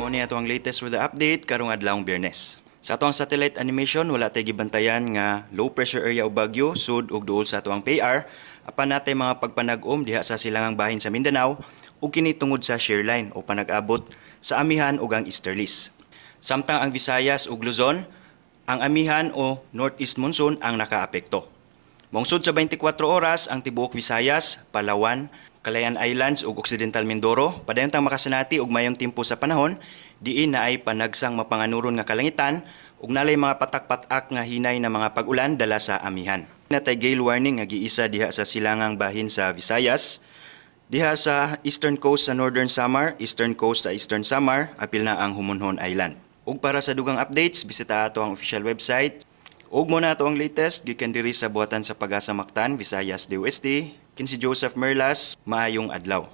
Mo ni ato ang latest with the update karong adlawng Biyernes. Sa atong satellite animation, wala tay gibantayan nga low pressure area o bagyo sud ug duol sa atong PAR, apan natay mga pagpanag-om diha sa silangang bahin sa Mindanao ug kini tungod sa shear line o panag-abot sa Amihan ug ang easterlies. Samtang ang Visayas ug Luzon, ang Amihan o northeast monsoon ang nakaapekto. Mungsod sa 24 oras ang tibuok Visayas, Palawan, Calayan Islands ug Occidental Mindoro padayong makasanati og mayong tempo sa panahon diin na ay panagsang mapanganuron nga kalangitan ug nalay mga patak-patak nga hinay na mga pag-ulan dala sa Amihan. Natay gale warning nga giisa diha sa silangang bahin sa Visayas, diha sa eastern coast sa Northern Samar, eastern coast sa Eastern Samar, apil na ang Humonhon Island. Ug para sa dugang updates, bisita ato ang official website. Ug mo na ato ang latest gikan diri sa buhatan sa PAGASA Mactan, Visayas DOST. Kin si Joseph Merlas, maayong adlaw.